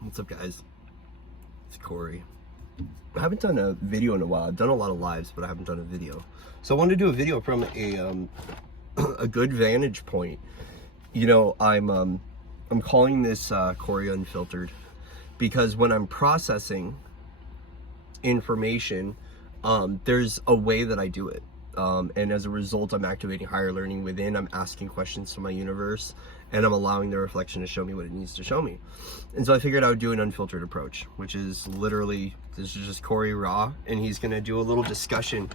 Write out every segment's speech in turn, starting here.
What's up, guys? It's Corey. I haven't done a video in a while. I've done a lot of lives, but I haven't done a video. So I wanted to do a video from a good vantage point. You know, I'm calling this Corey Unfiltered because when I'm processing information, there's a way that I do it. And as a result, I'm activating higher learning within. I'm asking questions to my universe, and I'm allowing the reflection to show me what it needs to show me. And so I figured I would do an unfiltered approach, which is literally, this is just Corey raw, and he's going to do a little discussion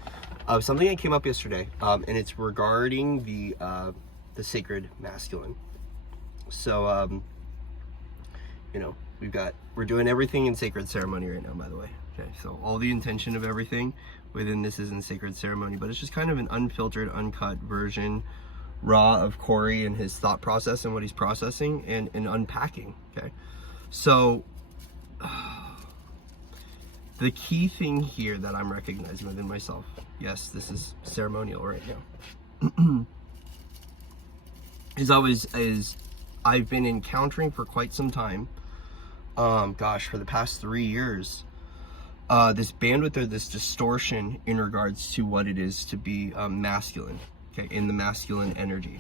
of something that came up yesterday, and it's regarding the sacred masculine. So, you know, we're doing everything in sacred ceremony right now, by the way. Okay, so all the intention of everything within this is in sacred ceremony, but it's just kind of an unfiltered, uncut version, raw, of Corey and his thought process and what he's processing and unpacking. Okay, so the key thing here that I'm recognizing within myself, yes, this is ceremonial right now, is I've been encountering for quite some time, for the past 3 years, this bandwidth or this distortion in regards to what it is to be masculine, okay, in the masculine energy.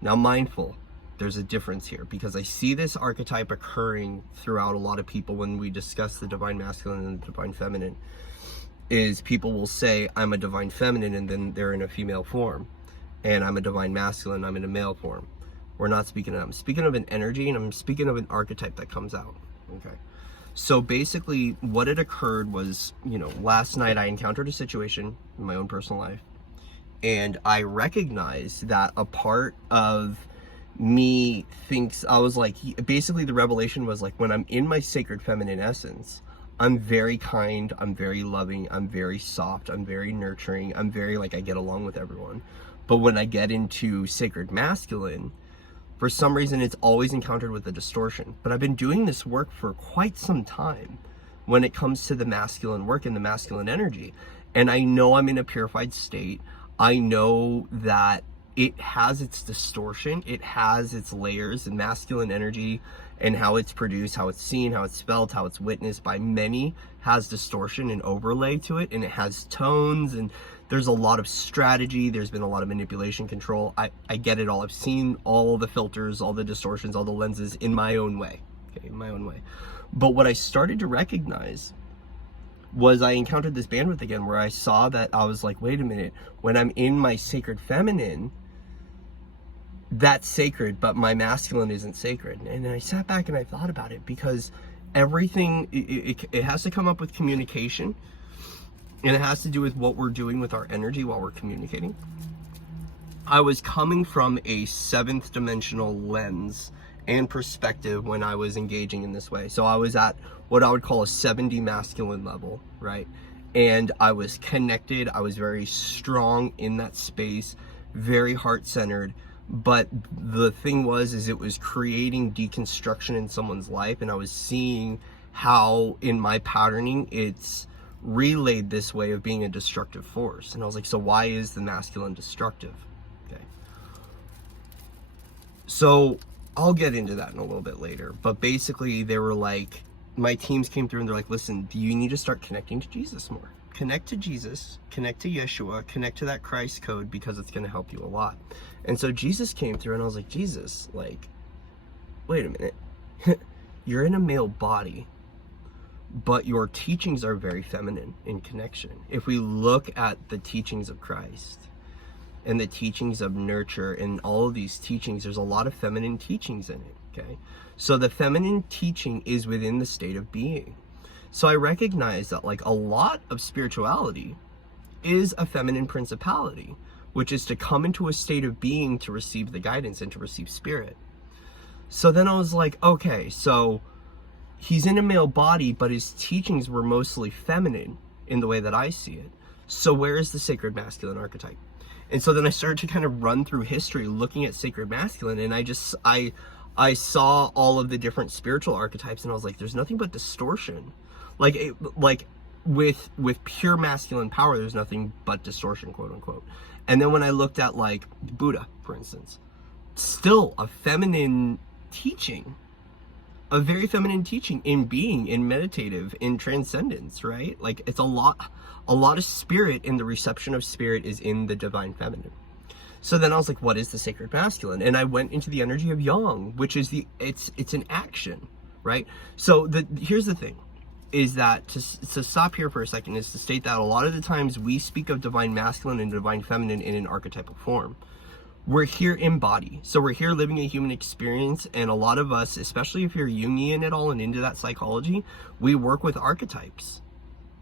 Now, mindful, there's a difference here because I see this archetype occurring throughout a lot of people when we discuss the divine masculine and the divine feminine, is people will say, I'm a divine feminine, and then they're in a female form, and I'm a divine masculine, I'm in a male form. We're not speaking of that. I'm speaking of an energy, and I'm speaking of an archetype that comes out, okay? So basically what had occurred was, you know, last night I encountered a situation in my own personal life, and I recognized that a part of me thinks, I was like, basically the revelation was like, when I'm in my sacred feminine essence, I'm very kind, I'm very loving, I'm very soft, I'm very nurturing, I'm very like, I get along with everyone. But when I get into sacred masculine, for some reason, it's always encountered with a distortion. But I've been doing this work for quite some time when it comes to the masculine work and the masculine energy. And I know I'm in a purified state. I know that it has its distortion. It has its layers and masculine energy, and how it's produced, how it's seen, how it's felt, how it's witnessed by many has distortion and overlay to it. And it has tones, and there's a lot of strategy. There's been a lot of manipulation, control. I get it all. I've seen all the filters, all the distortions, all the lenses in my own way, okay, in my own way. But what I started to recognize was I encountered this bandwidth again where I saw that I was like, wait a minute, when I'm in my sacred feminine, that's sacred, but my masculine isn't sacred. And then I sat back and I thought about it, because everything, it has to come up with communication. And it has to do with what we're doing with our energy while we're communicating. I was coming from a 7th dimensional lens and perspective when I was engaging in this way. So I was at what I would call a 7D masculine level, right? And I was connected. I was very strong in that space, very heart-centered. But the thing is it was creating deconstruction in someone's life. And I was seeing how in my patterning, it's relayed this way of being a destructive force. And I was like, so why is the masculine destructive? Okay, so I'll get into that in a little bit later. But basically they were like, my teams came through and they're like, listen, do you need to start connecting to Jesus more? Connect to Jesus, connect to Yeshua, connect to that Christ code, because it's going to help you a lot. And so Jesus came through, and I was like, Jesus, like, wait a minute. You're in a male body, but your teachings are very feminine in connection. If we look at the teachings of Christ and the teachings of nurture and all of these teachings, there's a lot of feminine teachings in it, okay? So the feminine teaching is within the state of being. So I recognize that like a lot of spirituality is a feminine principality, which is to come into a state of being to receive the guidance and to receive spirit. So then I was like, okay, so he's in a male body, but his teachings were mostly feminine in the way that I see it. So where is the sacred masculine archetype? And so then I started to kind of run through history looking at sacred masculine, and I saw all of the different spiritual archetypes, and I was like, there's nothing but distortion. Like with pure masculine power, there's nothing but distortion, quote unquote. And then when I looked at like Buddha, for instance, still a feminine teaching, a very feminine teaching in being, in meditative, in transcendence, right? Like it's a lot of spirit, and the reception of spirit is in the divine feminine. So then I was like, what is the sacred masculine? And I went into the energy of yang, which is it's an action, right? So here's the thing, is that to stop here for a second is to state that a lot of the times we speak of divine masculine and divine feminine in an archetypal form. We're here in body. So we're here living a human experience, and a lot of us, especially if you're Jungian at all and into that psychology, we work with archetypes.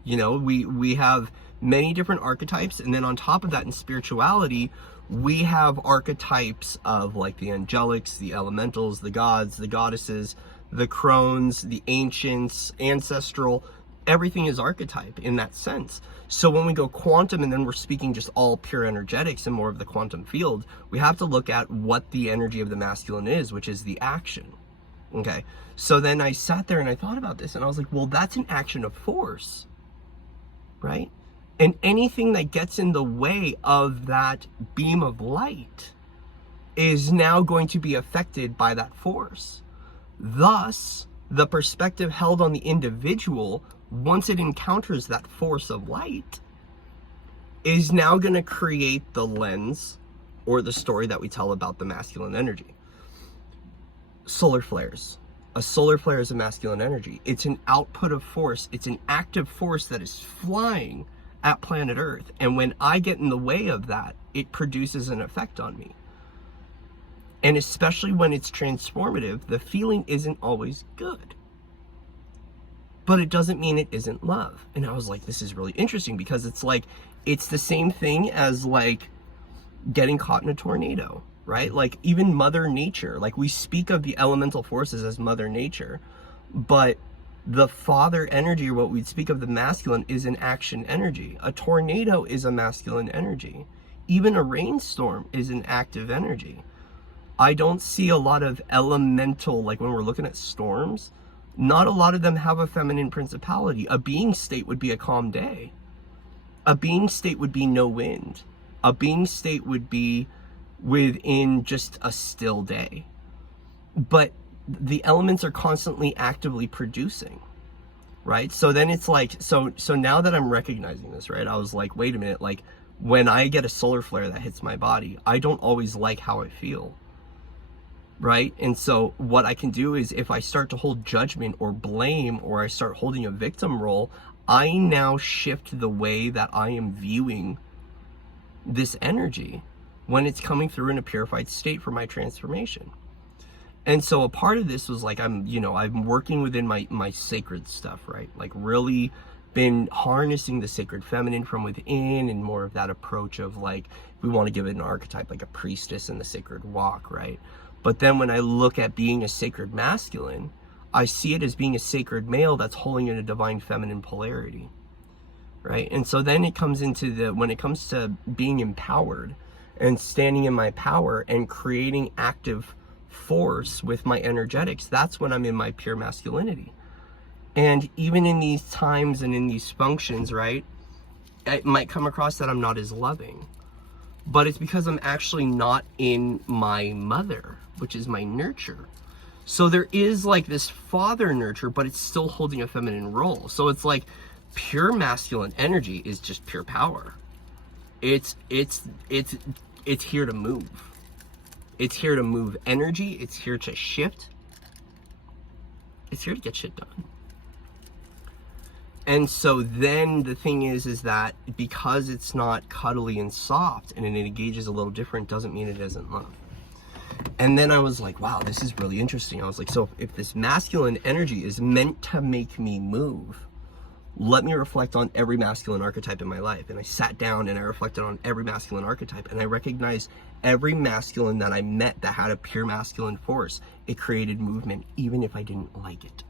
You know, we have many different archetypes, and then on top of that in spirituality, we have archetypes of like the angelics, the elementals, the gods, the goddesses, the crones, the ancients, ancestral. Everything is archetype in that sense. So when we go quantum, and then we're speaking just all pure energetics and more of the quantum field, we have to look at what the energy of the masculine is, which is the action. Okay, so then I sat there and I thought about this, and I was like, well, that's an action of force, right? And anything that gets in the way of that beam of light is now going to be affected by that force. Thus, the perspective held on the individual, once it encounters that force of light, is now going to create the lens or the story that we tell about the masculine energy. Solar flares. A solar flare is a masculine energy. It's an output of force. It's an active force that is flying at planet Earth. And when I get in the way of that, it produces an effect on me. And especially when it's transformative, the feeling isn't always good. But it doesn't mean it isn't love. And I was like, this is really interesting, because it's like, it's the same thing as like getting caught in a tornado, right? Like even Mother Nature, like we speak of the elemental forces as Mother Nature, but the father energy, or what we'd speak of the masculine, is an action energy. A tornado is a masculine energy. Even a rainstorm is an active energy. I don't see a lot of elemental, like when we're looking at storms, not a lot of them have a feminine principality. A being state would be a calm day. A being state would be no wind. A being state would be within just a still day. But the elements are constantly actively producing, right? So then it's like, so now that I'm recognizing this, right, I was like, wait a minute, like when I get a solar flare that hits my body, I don't always like how I feel. Right? And so what I can do is, if I start to hold judgment or blame, or I start holding a victim role, I now shift the way that I am viewing this energy when it's coming through in a purified state for my transformation. And so a part of this was like, I'm working within my sacred stuff, right? Like really been harnessing the sacred feminine from within, and more of that approach of like, we want to give it an archetype, like a priestess in the sacred walk, right? But then when I look at being a sacred masculine, I see it as being a sacred male that's holding in a divine feminine polarity, right? And so then it comes into when it comes to being empowered and standing in my power and creating active force with my energetics, that's when I'm in my pure masculinity. And even in these times and in these functions, right, it might come across that I'm not as loving, but it's because I'm actually not in my mother, which is my nurture. So there is like this father nurture, but it's still holding a feminine role. So it's like pure masculine energy is just pure power. It's here to move. It's here to move energy. It's here to shift. It's here to get shit done. And so then the thing is that because it's not cuddly and soft and it engages a little different, doesn't mean it isn't love. And then I was like, wow, this is really interesting. I was like, so if this masculine energy is meant to make me move, let me reflect on every masculine archetype in my life. And I sat down and I reflected on every masculine archetype, and I recognized every masculine that I met that had a pure masculine force. It created movement, even if I didn't like it.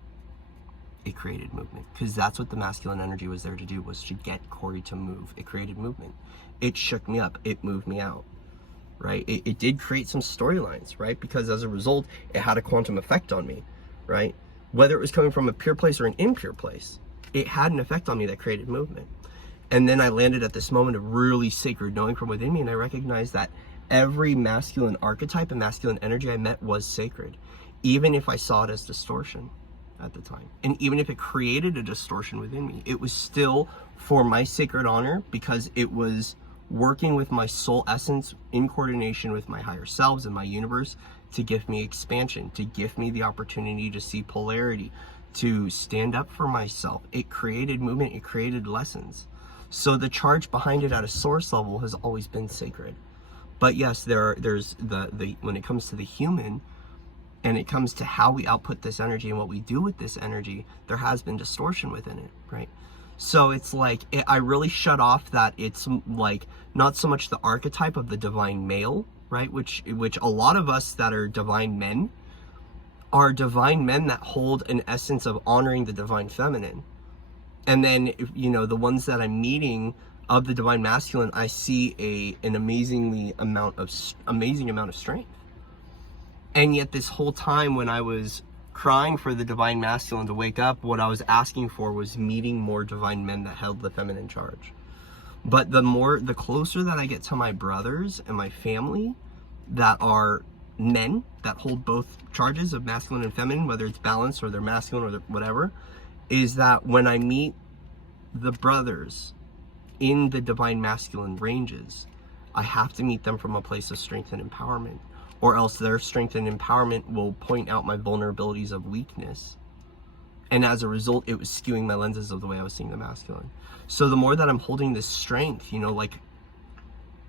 It created movement, because that's what the masculine energy was there to do, was to get Corey to move. It created movement. It shook me up. It moved me out, right? It did create some storylines, right? Because as a result, it had a quantum effect on me, right? Whether it was coming from a pure place or an impure place, it had an effect on me that created movement. And then I landed at this moment of really sacred knowing from within me, and I recognized that every masculine archetype and masculine energy I met was sacred. even if I saw it as distortion at the time. And even if it created a distortion within me, it was still for my sacred honor, because it was working with my soul essence in coordination with my higher selves and my universe to give me expansion, to give me the opportunity to see polarity, to stand up for myself. It created movement, it created lessons. So the charge behind it at a source level has always been sacred. But yes, there's the when it comes to the human, and it comes to how we output this energy and what we do with this energy, there has been distortion within it, right? So it's like, I really shut off that it's like not so much the archetype of the divine male, right? Which a lot of us that are divine men are divine men that hold an essence of honoring the divine feminine. And then, you know, the ones that I'm meeting of the divine masculine, I see an amazing amount of strength. And yet this whole time when I was crying for the divine masculine to wake up, what I was asking for was meeting more divine men that held the feminine charge. But the closer that I get to my brothers and my family that are men that hold both charges of masculine and feminine, whether it's balanced or they're masculine or they're whatever, is that when I meet the brothers in the divine masculine ranges, I have to meet them from a place of strength and empowerment, or else their strength and empowerment will point out my vulnerabilities of weakness. And as a result, it was skewing my lenses of the way I was seeing the masculine. So the more that I'm holding this strength, you know, like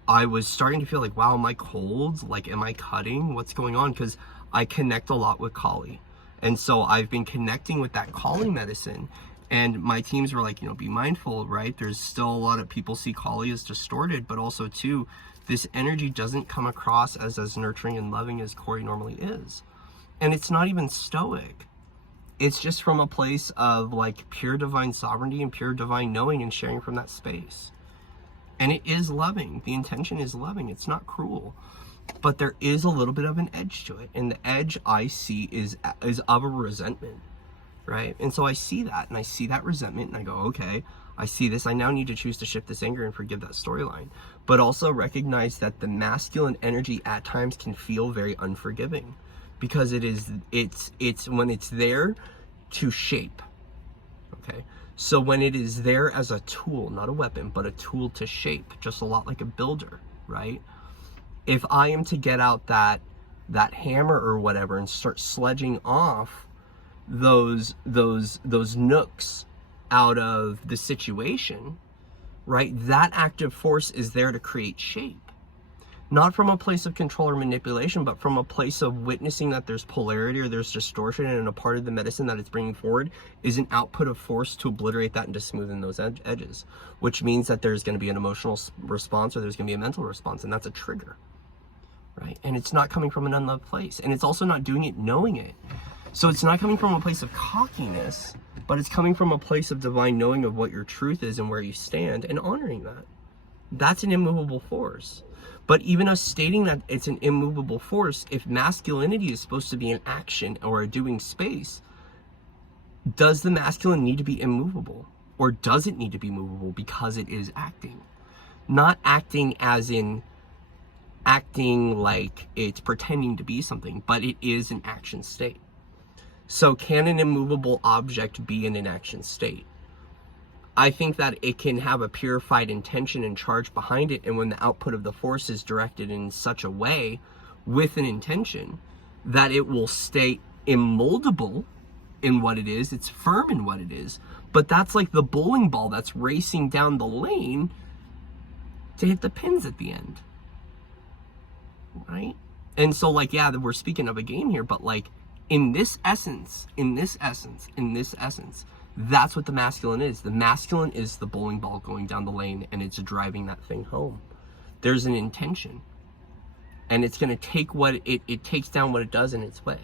I was starting to feel like, wow, am I cold? Like, am I cutting? What's going on? Because I connect a lot with Kali. And so I've been connecting with that Kali medicine. And my teams were like, you know, be mindful, right? There's still a lot of people see Kali as distorted, but also too, this energy doesn't come across as nurturing and loving as Corey normally is. And it's not even stoic. It's just from a place of like pure divine sovereignty and pure divine knowing and sharing from that space. And it is loving. The intention is loving. It's not cruel. But there is a little bit of an edge to it. And the edge I see is of a resentment, right? And so I see that, and I see that resentment, and I go, okay, I see this. I now need to choose to shift this anger and forgive that storyline. But also recognize that the masculine energy at times can feel very unforgiving, because it's when it's there to shape, okay? So when it is there as a tool, not a weapon, but a tool to shape, just a lot like a builder, right? If I am to get out that hammer or whatever and start sledging off those nooks out of the situation, right? That active force is there to create shape. Not from a place of control or manipulation, but from a place of witnessing that there's polarity or there's distortion, and a part of the medicine that it's bringing forward is an output of force to obliterate that and to smoothen those edges, which means that there's going to be an emotional response or there's going to be a mental response, and that's a trigger, right? And it's not coming from an unloved place, and it's also not doing it knowing it. So it's not coming from a place of cockiness, but it's coming from a place of divine knowing of what your truth is and where you stand, and honoring that. That's an immovable force. But even us stating that it's an immovable force, if masculinity is supposed to be an action or a doing space, does the masculine need to be immovable? Or does it need to be movable because it is acting? Not acting as in acting like it's pretending to be something, but it is an action state. So can an immovable object be in an action state? I think that it can have a purified intention and charge behind it, and when the output of the force is directed in such a way with an intention that it will stay immoldable in what it is, it's firm in what it is, but that's like the bowling ball that's racing down the lane to hit the pins at the end, right? And so like, yeah, we're speaking of a game here, but like in this essence, that's what the masculine is. The masculine is the bowling ball going down the lane, and it's driving that thing home. There's an intention, and it's going to take what it takes down what it does in its way.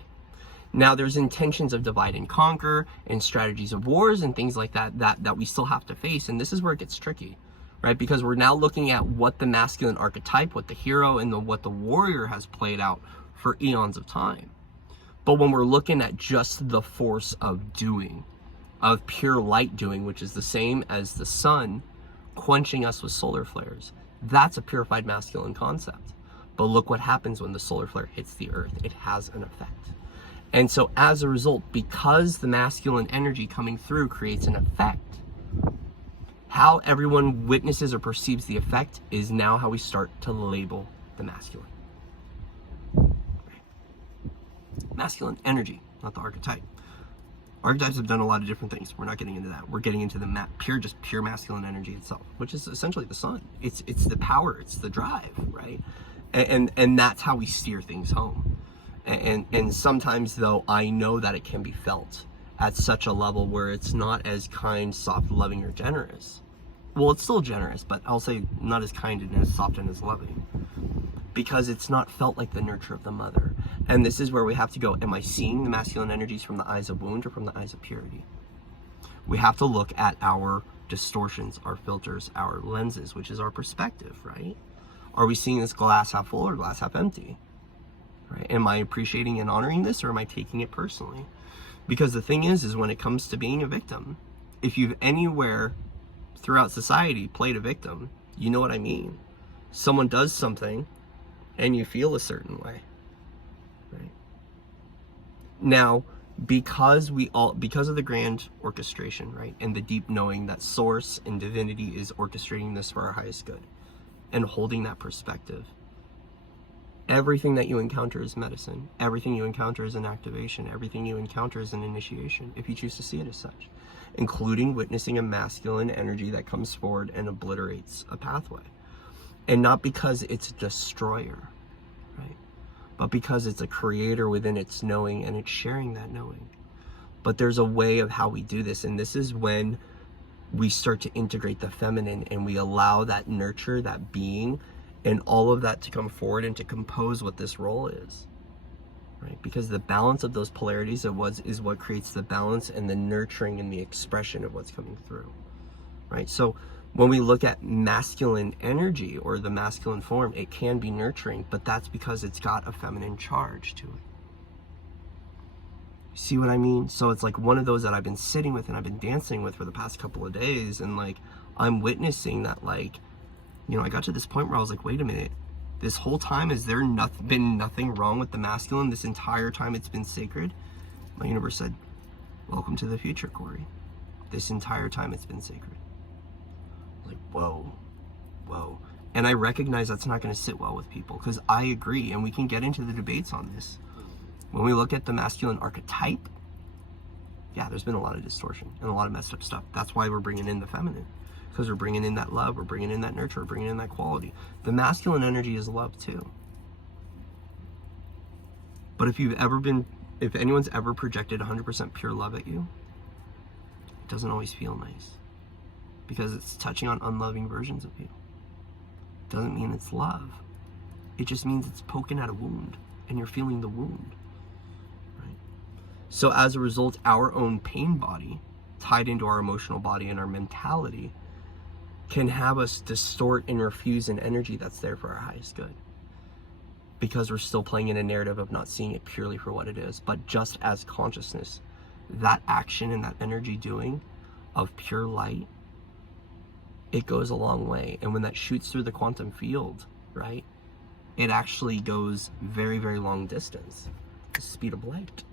Now there's intentions of divide and conquer and strategies of wars and things like that we still have to face. And this is where it gets tricky, right? Because we're now looking at what the masculine archetype, what the hero and what the warrior has played out for eons of time. But when we're looking at just the force of doing, of pure light doing, which is the same as the sun quenching us with solar flares, that's a purified masculine concept. But look what happens when the solar flare hits the earth. It has an effect. And so as a result, because the masculine energy coming through creates an effect, how everyone witnesses or perceives the effect is now how we start to label the masculine. Masculine energy, not the archetype. Archetypes have done a lot of different things. We're not getting into that. We're getting into the pure masculine energy itself, which is essentially the sun. It's the power, it's the drive, right? And that's how we steer things home. And sometimes, though, I know that it can be felt at such a level where it's not as kind, soft, loving, or generous. Well, it's still generous, but I'll say not as kind and as soft and as loving, because it's not felt like the nurture of the mother. And this is where we have to go, am I seeing the masculine energies from the eyes of wound or from the eyes of purity? We have to look at our distortions, our filters, our lenses, which is our perspective, right? Are we seeing this glass half full or glass half empty? Right? Am I appreciating and honoring this, or am I taking it personally? Because the thing is when it comes to being a victim, if you've anywhere throughout society played a victim, you know what I mean. Someone does something and you feel a certain way, right? Now, because of the grand orchestration, right, and the deep knowing that source and divinity is orchestrating this for our highest good and holding that perspective, everything that you encounter is medicine. Everything you encounter is an activation. Everything you encounter is an initiation, if you choose to see it as such, including witnessing a masculine energy that comes forward and obliterates a pathway. And not because it's a destroyer, right? But because it's a creator within its knowing, and it's sharing that knowing. But there's a way of how we do this, and this is when we start to integrate the feminine and we allow that nurture, that being, and all of that to come forward and to compose what this role is, right? Because the balance of those polarities is what creates the balance and the nurturing and the expression of what's coming through, right? So when we look at masculine energy or the masculine form, it can be nurturing, but that's because it's got a feminine charge to it. See what I mean? So it's like one of those that I've been sitting with and I've been dancing with for the past couple of days, and like I'm witnessing that, like, you know, I got to this point where I was like, wait a minute, this whole time, has there been nothing wrong with the masculine? This entire time it's been sacred? My universe said, welcome to the future, Corey. This entire time it's been sacred. Like, whoa. And I recognize that's not going to sit well with people, because I agree, and we can get into the debates on this. When we look at the masculine archetype, yeah, there's been a lot of distortion and a lot of messed up stuff. That's why we're bringing in the feminine. Because we're bringing in that love, we're bringing in that nurture, we're bringing in that quality. The masculine energy is love too. But if anyone's ever projected 100% pure love at you, it doesn't always feel nice, because it's touching on unloving versions of you. It doesn't mean it's love. It just means it's poking at a wound, and you're feeling the wound, right? So as a result, our own pain body, tied into our emotional body and our mentality, can have us distort and refuse an energy that's there for our highest good, because we're still playing in a narrative of not seeing it purely for what it is, but just as consciousness. That action and that energy doing of pure light, it goes a long way. And when that shoots through the quantum field, right, it actually goes very, very long distance, the speed of light.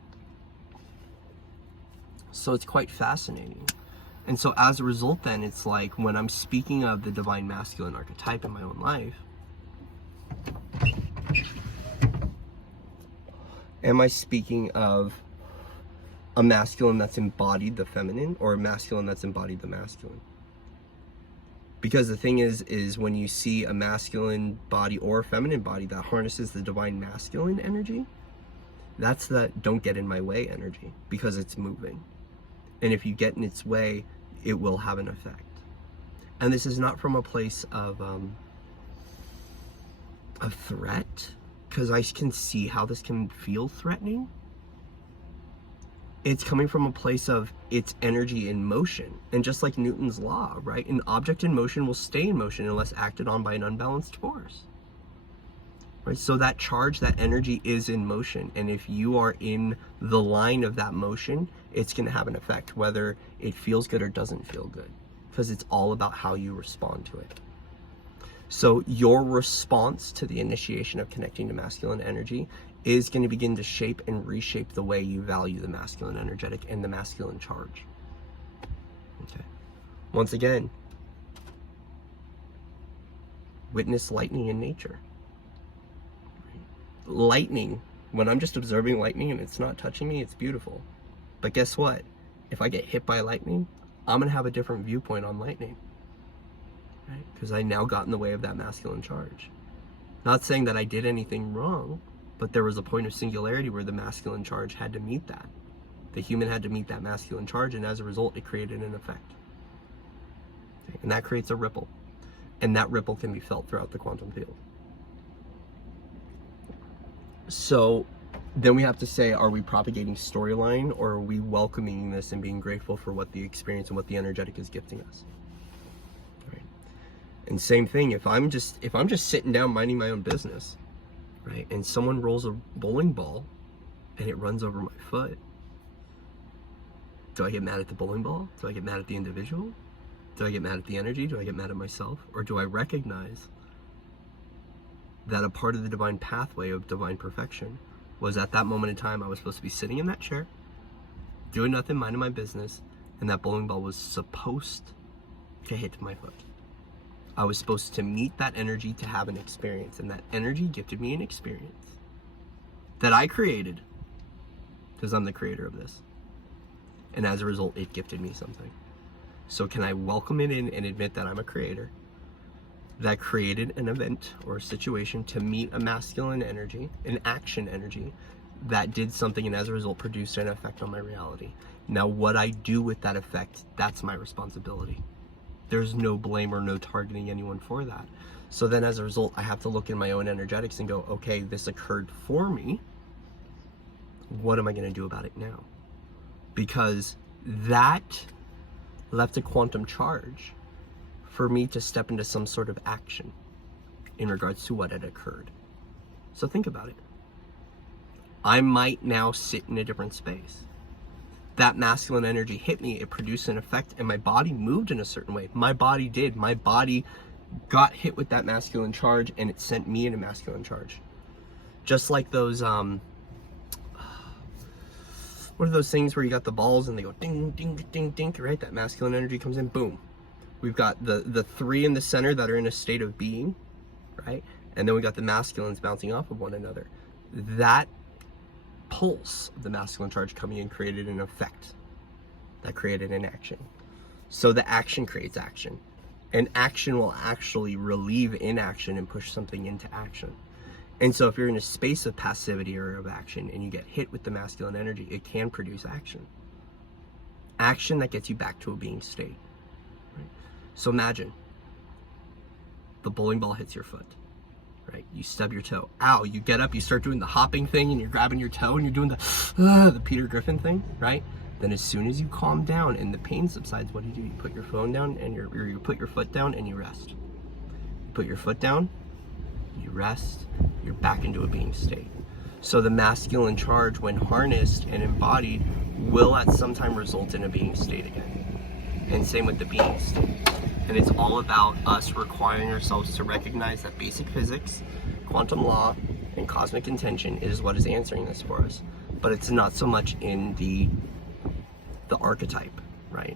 So it's quite fascinating. And so as a result, then, it's like when I'm speaking of the divine masculine archetype in my own life, am I speaking of a masculine that's embodied the feminine, or a masculine that's embodied the masculine? Because the thing is when you see a masculine body or a feminine body that harnesses the divine masculine energy, that's that don't get in my way energy, because it's moving. And if you get in its way, it will have an effect. And this is not from a place of threat, because I can see how this can feel threatening. It's coming from a place of its energy in motion. And just like Newton's law, right? An object in motion will stay in motion unless acted on by an unbalanced force. Right? So that charge, that energy is in motion. And if you are in the line of that motion, it's going to have an effect, whether it feels good or doesn't feel good, because it's all about how you respond to it. So your response to the initiation of connecting to masculine energy is going to begin to shape and reshape the way you value the masculine energetic and the masculine charge. Okay. Once again, witness lightning in nature. Lightning, when I'm just observing lightning and it's not touching me, it's beautiful. But guess what? If I get hit by lightning, I'm going to have a different viewpoint on lightning. Right? Because I now got in the way of that masculine charge. Not saying that I did anything wrong, but there was a point of singularity where the masculine charge had to meet that. The human had to meet that masculine charge, and as a result, it created an effect. Okay? And that creates a ripple. And that ripple can be felt throughout the quantum field. So then we have to say, are we propagating storyline, or are we welcoming this and being grateful for what the experience and what the energetic is gifting us? Right? And same thing, if I'm just sitting down minding my own business, right, and someone rolls a bowling ball and it runs over my foot, do I get mad at the bowling ball? Do I get mad at the individual? Do I get mad at the energy? Do I get mad at myself? Or do I recognize that a part of the divine pathway of divine perfection was at that moment in time I was supposed to be sitting in that chair, doing nothing, minding my business, and that bowling ball was supposed to hit my foot. I was supposed to meet that energy to have an experience, and that energy gifted me an experience that I created, because I'm the creator of this. And as a result, it gifted me something. So can I welcome it in and admit that I'm a creator that created an event or a situation to meet a masculine energy, an action energy, that did something and as a result produced an effect on my reality. Now what I do with that effect, that's my responsibility. There's no blame or no targeting anyone for that. So then as a result, I have to look in my own energetics and go, okay, this occurred for me. What am I going to do about it now? Because that left a quantum charge for me to step into some sort of action in regards to what had occurred. So think about it. I might now sit in a different space. That masculine energy hit me, it produced an effect, and my body moved in a certain way. My body did. My body got hit with that masculine charge, and it sent me in a masculine charge. Just like those, what are those things where you got the balls and they go ding, ding, ding, ding, right? That masculine energy comes in, boom. We've got the three in the center that are in a state of being, right? And then we got the masculines bouncing off of one another. That pulse of the masculine charge coming in created an effect that created an action. So the action creates action. And action will actually relieve inaction and push something into action. And so if you're in a space of passivity or of action and you get hit with the masculine energy, it can produce action. Action that gets you back to a being state. Right? So imagine the bowling ball hits your foot, right? You stub your toe. Ow, you get up, you start doing the hopping thing and you're grabbing your toe and you're doing the Peter Griffin thing, right? Then as soon as you calm down and the pain subsides, what do? You put your phone down and you put your foot down and you rest. You put your foot down, you rest, you're back into a being state. So the masculine charge, when harnessed and embodied, will at some time result in a being state again. And same with the being state. And it's all about us requiring ourselves to recognize that basic physics, quantum law, and cosmic intention is what is answering this for us. But it's not so much in the archetype, right?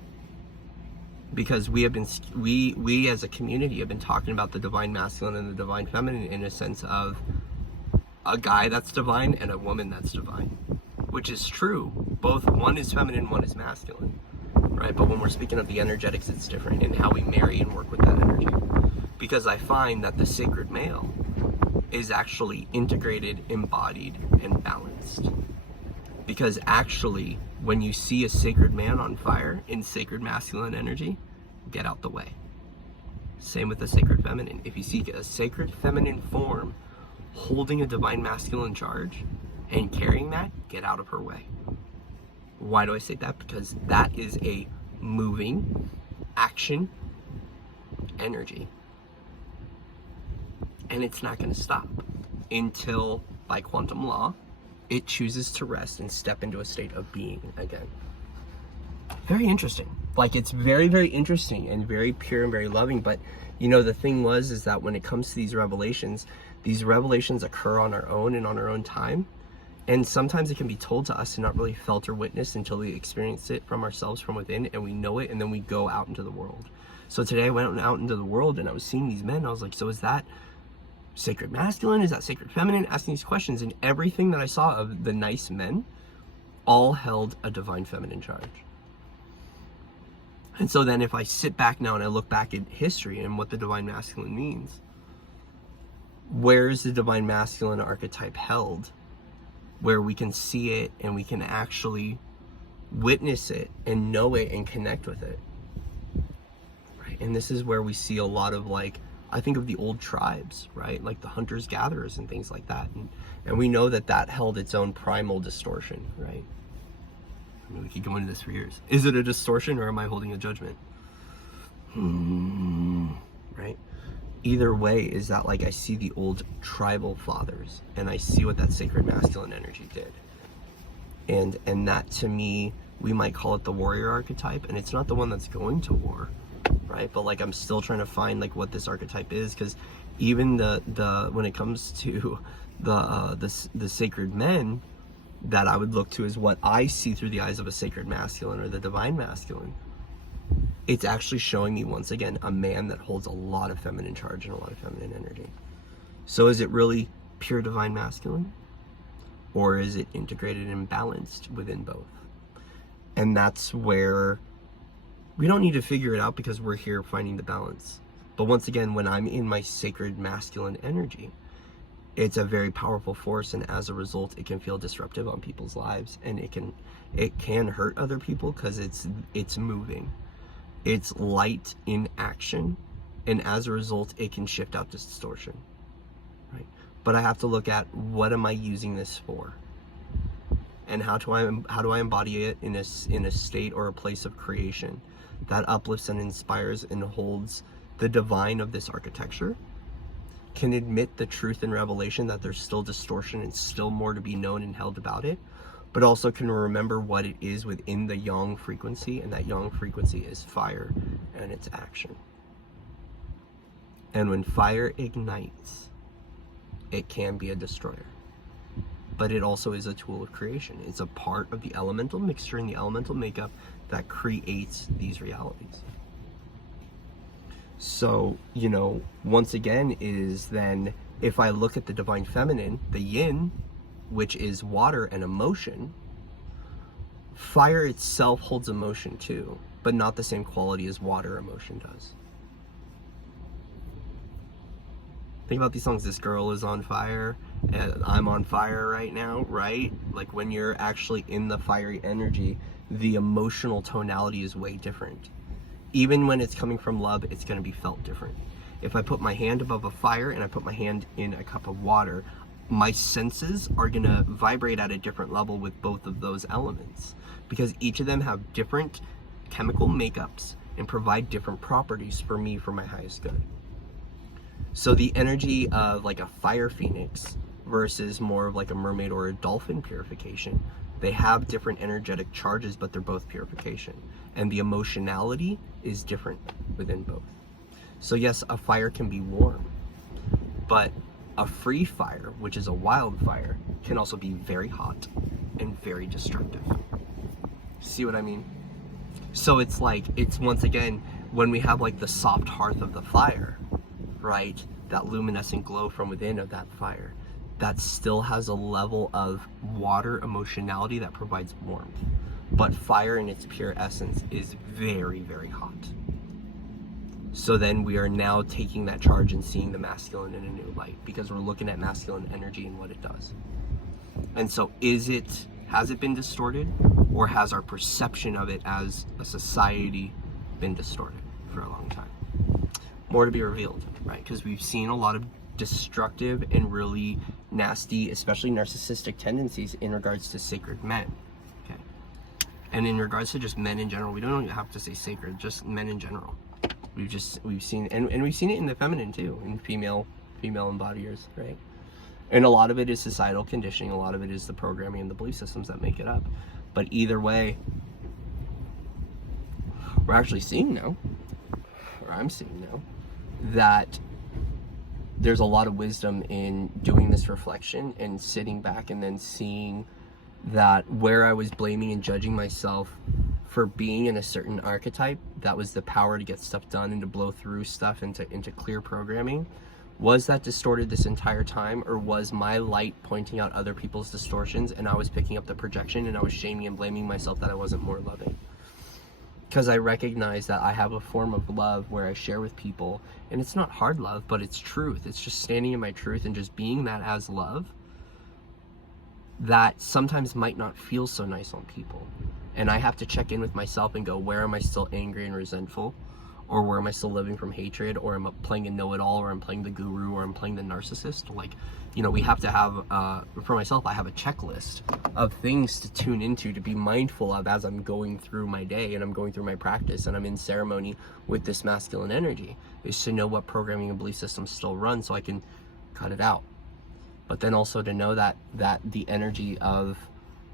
Because we as a community have been talking about the divine masculine and the divine feminine in a sense of a guy that's divine and a woman that's divine, which is true. Both, one is feminine, one is masculine, right? But when we're speaking of the energetics, it's different in how we marry and work with that energy. Because I find that the sacred male is actually integrated, embodied, and balanced. Because actually, when you see a sacred man on fire in sacred masculine energy, get out the way. Same with the sacred feminine. If you see a sacred feminine form holding a divine masculine charge and carrying that, get out of her way. Why do I say that? Because that is a moving action energy. And it's not going to stop until, by quantum law, it chooses to rest and step into a state of being again. Very interesting. Like, it's very, very interesting and very pure and very loving. But, you know, the thing is that when it comes to these revelations occur on our own and on our own time. And sometimes it can be told to us and not really felt or witnessed until we experience it from ourselves from within, and we know it, and then we go out into the world. So today I went out into the world and I was seeing these men. I was like, so is that sacred masculine? Is that sacred feminine? Asking these questions, and everything that I saw of the nice men all held a divine feminine charge. And so then if I sit back now and I look back at history and what the divine masculine means, where is the divine masculine archetype held? Where we can see it and we can actually witness it and know it and connect with it. Right? And this is where we see a lot of, like, I think of the old tribes, right? Like the hunters gatherers and things like that. And we know that that held its own primal distortion, right? I mean, we could go into this for years. Is it a distortion or am I holding a judgment? Right? Either way is that, like, I see the old tribal fathers and I see what that sacred masculine energy did. And that, to me, we might call it the warrior archetype, and it's not the one that's going to war, right? But like, I'm still trying to find like what this archetype is, because even the when it comes to the sacred men that I would look to is what I see through the eyes of a sacred masculine or the divine masculine. It's actually showing me, once again, a man that holds a lot of feminine charge and a lot of feminine energy. So is it really pure divine masculine? Or is it integrated and balanced within both? And that's where we don't need to figure it out, because we're here finding the balance. But once again, when I'm in my sacred masculine energy, it's a very powerful force, and as a result, it can feel disruptive on people's lives, and it can hurt other people, because it's moving. It's light in action, and as a result, it can shift out distortion, right? But I have to look at, what am I using this for, and how do I embody it in a state or a place of creation that uplifts and inspires and holds the divine of this architecture, can admit the truth and revelation that there's still distortion and still more to be known and held about it, but also can remember what it is within the yang frequency, and that yang frequency is fire and it's action. And when fire ignites, it can be a destroyer, but it also is a tool of creation. It's a part of the elemental mixture and the elemental makeup that creates these realities. So, you know, once again, is then, if I look at the divine feminine, the yin, which is water and emotion, fire itself holds emotion too, but not the same quality as water emotion does. Think about these songs, This Girl Is on Fire, and I'm on fire right now, right? Like, when you're actually in the fiery energy, the emotional tonality is way different. Even when it's coming from love, it's going to be felt different. If I put my hand above a fire and I put my hand in a cup of water, my senses are going to vibrate at a different level with both of those elements, because each of them have different chemical makeups and provide different properties for me for my highest good. So the energy of like a fire phoenix versus more of like a mermaid or a dolphin purification, they have different energetic charges, but they're both purification. And the emotionality is different within both. So yes, a fire can be warm, but a free fire, which is a wildfire, can also be very hot and very destructive. See what I mean? So it's like, it's once again, when we have like the soft hearth of the fire, right? That luminescent glow from within of that fire, that still has a level of water emotionality that provides warmth. But fire in its pure essence is very, very hot. So then we are now taking that charge and seeing the masculine in a new light, because we're looking at masculine energy and what it does. And so has it been distorted, or has our perception of it as a society been distorted for a long time? More to be revealed, right? Because we've seen a lot of destructive and really nasty, especially narcissistic tendencies in regards to sacred men. Okay. And in regards to just men in general, we don't even have to say sacred, just men in general. We've seen, and we've seen it in the feminine too, in female embodiers, right? And a lot of it is societal conditioning, a lot of it is the programming and the belief systems that make it up. But either way, we're actually seeing now, or I'm seeing now, that there's a lot of wisdom in doing this reflection and sitting back and then seeing that where I was blaming and judging myself for being in a certain archetype, that was the power to get stuff done and to blow through stuff into clear programming. Was that distorted this entire time, or was my light pointing out other people's distortions and I was picking up the projection and I was shaming and blaming myself that I wasn't more loving? Because I recognize that I have a form of love where I share with people, and it's not hard love, but it's truth. It's just standing in my truth and just being that as love, that sometimes might not feel so nice on people. And I have to check in with myself and go, where am I still angry and resentful? Or where am I still living from hatred? Or am I playing a know-it-all? Or I'm playing the guru? Or I'm playing the narcissist? Like, you know, we have to have, for myself, I have a checklist of things to tune into, to be mindful of as I'm going through my day and I'm going through my practice and I'm in ceremony with this masculine energy, is to know what programming and belief systems still run so I can cut it out. But then also to know that the energy of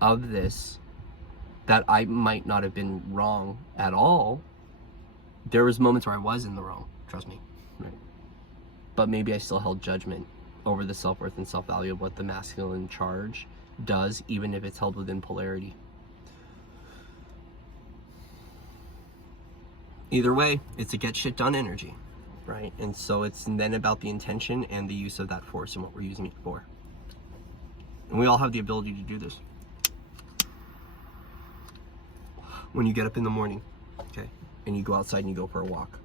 this, that I might not have been wrong at all. There was moments where I was in the wrong, trust me. Right? But maybe I still held judgment over the self-worth and self-value of what the masculine charge does, even if it's held within polarity. Either way, it's a get shit done energy, right? And so it's then about the intention and the use of that force and what we're using it for. And we all have the ability to do this. When you get up in the morning, okay, and you go outside and you go for a walk,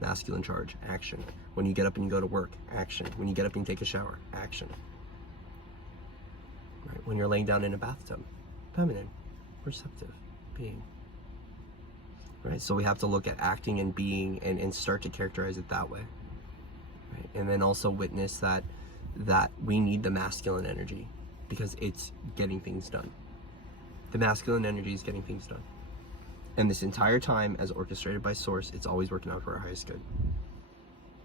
masculine charge, action. When you get up and you go to work, action. When you get up and you take a shower, action. Right? When you're laying down in a bathtub, feminine, receptive, being. Right? So we have to look at acting and being and start to characterize it that way. Right? And then also witness that we need the masculine energy because it's getting things done. The masculine energy is getting things done. And this entire time, as orchestrated by Source, it's always working out for our highest good.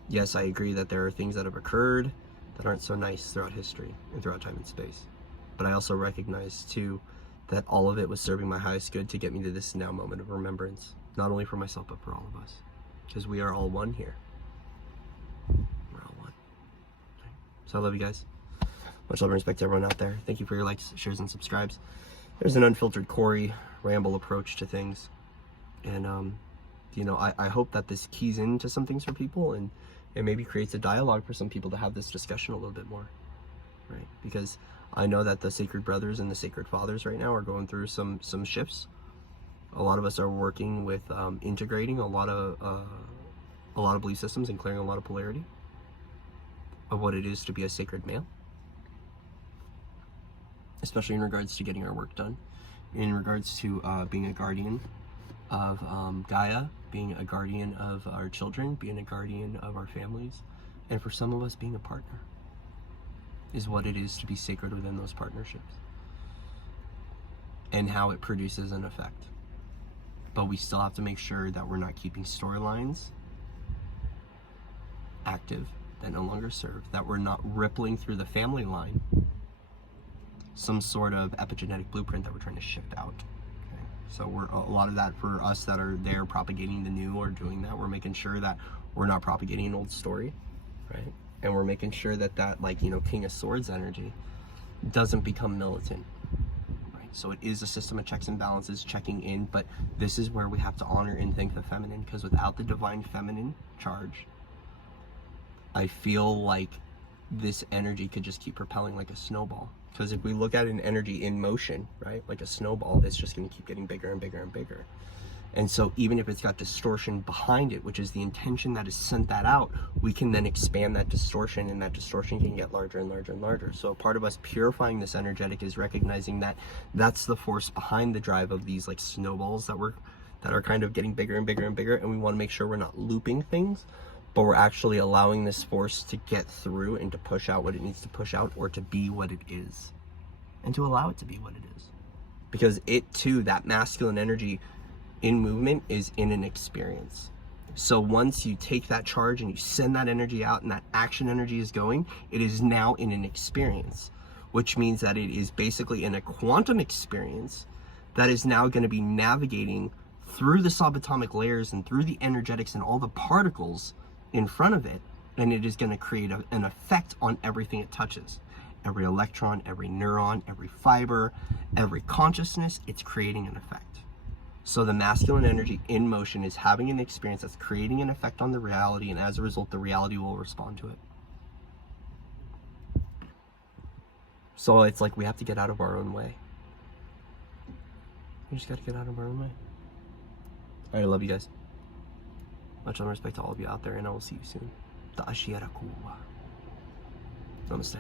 Yes, I agree that there are things that have occurred that aren't so nice throughout history and throughout time and space. But I also recognize, too, that all of it was serving my highest good to get me to this now moment of remembrance. Not only for myself, but for all of us. Because we are all one here. We're all one. Okay. So I love you guys. Much love and respect to everyone out there. Thank you for your likes, shares, and subscribes. There's an unfiltered Corey ramble approach to things. And, you know, I hope that this keys into some things for people and maybe creates a dialogue for some people to have this discussion a little bit more, right? Because I know that the sacred brothers and the sacred fathers right now are going through some shifts. A lot of us are working with integrating a lot of belief systems and clearing a lot of polarity of what it is to be a sacred male, especially in regards to getting our work done, in regards to being a guardian of Gaia, being a guardian of our children, being a guardian of our families, and for some of us being a partner is what it is to be sacred within those partnerships and how it produces an effect. But we still have to make sure that we're not keeping storylines active that no longer serve, that we're not rippling through the family line some sort of epigenetic blueprint that we're trying to shift out. Okay? So we're a lot of that for us that are there propagating the new or doing that, we're making sure that we're not propagating an old story, right? And we're making sure that like, you know, King of Swords energy doesn't become militant, right? So it is a system of checks and balances, checking in, but this is where we have to honor and thank the feminine, because without the divine feminine charge, I feel like this energy could just keep propelling like a snowball. Because if we look at an energy in motion, right, like a snowball, it's just going to keep getting bigger and bigger and bigger. And so even if it's got distortion behind it, which is the intention that has sent that out, we can then expand that distortion, and that distortion can get larger and larger and larger. So a part of us purifying this energetic is recognizing that that's the force behind the drive of these like snowballs that are kind of getting bigger and bigger and bigger, and we want to make sure we're not looping things, but we're actually allowing this force to get through and to push out what it needs to push out, or to be what it is, and to allow it to be what it is. Because it too, that masculine energy in movement is in an experience. So once you take that charge and you send that energy out and that action energy is going, it is now in an experience, which means that it is basically in a quantum experience that is now going to be navigating through the subatomic layers and through the energetics and all the particles in front of it and it is going to create an effect on everything it touches. Every electron, every neuron, every fiber, every consciousness, it's creating an effect. So the masculine energy in motion is having an experience that's creating an effect on the reality, and as a result, the reality will respond to it. So it's like we have to get out of our own way. We just got to get out of our own way. All right, I love you guys. Much love and respect to all of you out there, and I will see you soon. Namaste.